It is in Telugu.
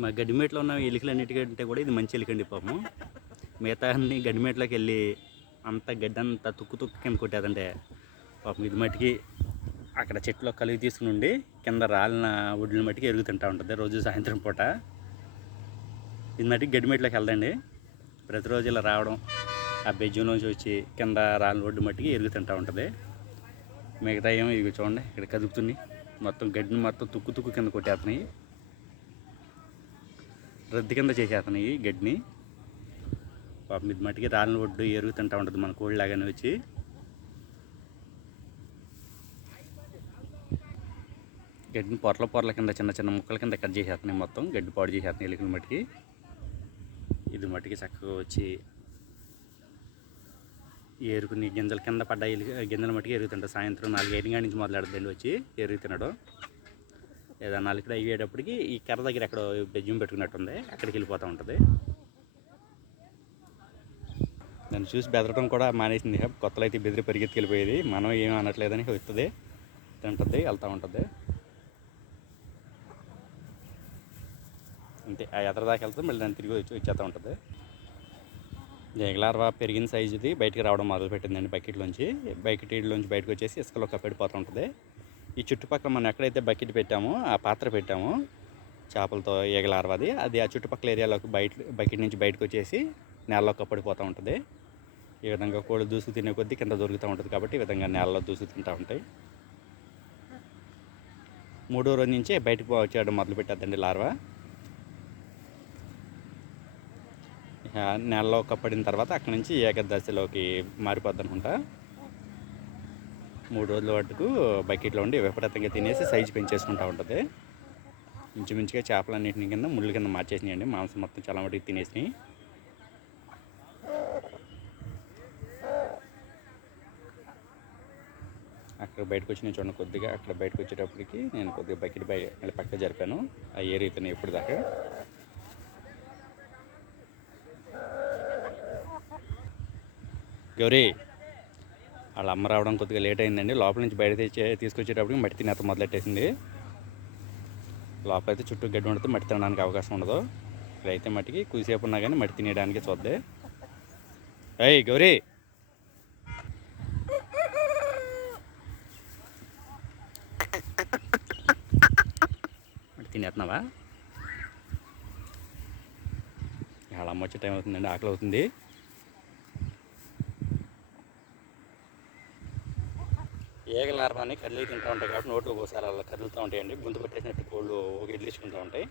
మా గడ్డిమేట్లో ఉన్న ఎలుకలన్నిటికంటే కూడా ఇది మంచి ఎలుకండి పాపం. మిగతా అన్ని గడ్డిమేట్లోకి వెళ్ళి అంత గడ్డి అంతా తుక్కు తుక్కు కింద కొట్టేదంటే పాపం ఇది మట్టికి అక్కడ చెట్లో కలిగి తీసుకుని ఉండి కింద రాలిన ఒడ్ల మట్టికి ఎరుగుతుంటూ ఉంటుంది రోజు సాయంత్రం పూట. ఇది మట్టికి గడ్డిమేట్లోకి వెళ్దండి. ప్రతిరోజు ఇలా రావడం ఆ బెజ్జంలోంచి వచ్చి కింద రాలిన ఒడ్డు మట్టికి ఎరుగుతుంటూ ఉంటుంది. మిగతా ఏమో ఇవి చూడండి ఇక్కడ కదుపుతుంది. మొత్తం గడ్డిని మొత్తం తుక్కు తుక్కు కింద కొట్టేస్తున్నాయి, రద్ది కింద చేసేస్తున్నాయి గడ్డిని. పాపం ఇది మట్టికి రాలిన ఒడ్డు ఎరుగుతుంటూ ఉంటుంది మన కోళ్ళలాగానే వచ్చి. గడ్డిని పొరల పొరల కింద చిన్న చిన్న ముక్కల కింద కట్ చేసేస్తున్నాయి, మొత్తం గడ్డి పాడు చేసేస్తున్నాయి ఎలుకల మట్టికి. ఇది మట్టికి చక్కగా వచ్చి ఏరుకుని గింజల కింద పడ్డ గింజల మట్టికి ఎరుగుతుంటాడు. సాయంత్రం 4-5 నుంచి మొదలెడుతుంది వచ్చి ఎరుగు తినడం. ఏదన్నా ఇక్కడ అయ్యేటప్పటికి ఈ కర్ర దగ్గర ఎక్కడో బెజ్జం పెట్టుకున్నట్టుంది, అక్కడికి వెళ్ళిపోతూ ఉంటుంది. దాన్ని చూసి బెదరడం కూడా మానేసింది. కొత్తలో అయితే బెదిరి పరిగెత్తి వెళ్ళిపోయేది, మనం ఏమీ అనట్లేదని వస్తుంది, తింటుంది, వెళ్తూ ఉంటుంది. అంతే ఆ ఎదర దాకా వెళ్తే మళ్ళీ దాన్ని తిరిగి వచ్చేస్తూ ఉంటుంది. జగలార్వా పెరిగిన సైజుది బయటికి రావడం మొదలుపెట్టిందండి బకెట్లోంచి. బకెట్లోంచి బయటకు వచ్చేసి ఇసుకలో కప్పెడిపోతూ ఉంటుంది. ఈ చుట్టుపక్కల మనం ఎక్కడైతే బకెట్ పెట్టామో ఆ పాత్ర పెట్టామో చేపలతో ఈగలార్వాది, అది ఆ చుట్టుపక్కల ఏరియాలోకి బకెట్ నుంచి బయటకు వచ్చేసి నేలలో కప్పడిపోతూ ఉంటుంది. ఈ విధంగా కోళ్ళు దూసుకు తినే కొద్దీ కింద దొరుకుతూ ఉంటుంది కాబట్టి ఈ విధంగా నేలలో దూసుకు తింటూ ఉంటాయి. 3వ రోజు నుంచే బయటకు వచ్చేయడం మొదలు పెట్టేద్దండి లార్వా. నేలలో కప్పడిన తర్వాత అక్కడి నుంచి ఏకదశలోకి మారిపోద్ది అనుకుంటా. 3 రోజుల వరకు బకెట్లో ఉండి విపరీతంగా తినేసి సైజు పెంచేసుకుంటూ ఉంటుంది. ఇంచుమించుగా చేపలన్నింటిని కింద ముళ్ళు కింద మార్చేసినాయండి, మాంసం మొత్తం చాలా మటుకు తినేసినాయి. అక్కడ బయటకు వచ్చి నేను చూడండి కొద్దిగా అక్కడ బయటకు వచ్చేటప్పటికి నేను కొద్దిగా బకెట్ మళ్ళీ పక్క జరిపాను ఆ ఏరియాతోనే ఎప్పుడు దాకా. గౌరీ వాళ్ళ అమ్మ రావడం కొద్దిగా లేట్ అయిందండి. లోపల నుంచి బయట తీసుకొచ్చేటప్పటికి మట్టి తినేత మొదలెట్టేసింది. లోపలైతే చుట్టూ గడ్డి ఉండదు, మట్టి తినడానికి అవకాశం ఉండదు. ఇక్కడైతే మట్టికి కొద్దిసేపు ఉన్నా కానీ మట్టి తినేయడానికి చూద్దే. ఏయ్ గౌరీ, మట్టి తినేస్తున్నావా? వాళ్ళ అమ్మ వచ్చే టైం అవుతుందండి, ఆకలి అవుతుంది. ఈగలార్వాని కర్రలు తింటూ ఉంటాయి కాబట్టి నోట్లో ఒకసారి అలా కదులుతూ ఉంటాయండి. గొంతు పట్టేసినట్టు కోళ్ళు ఒక ఎదిలించుకుంటూ ఉంటాయి.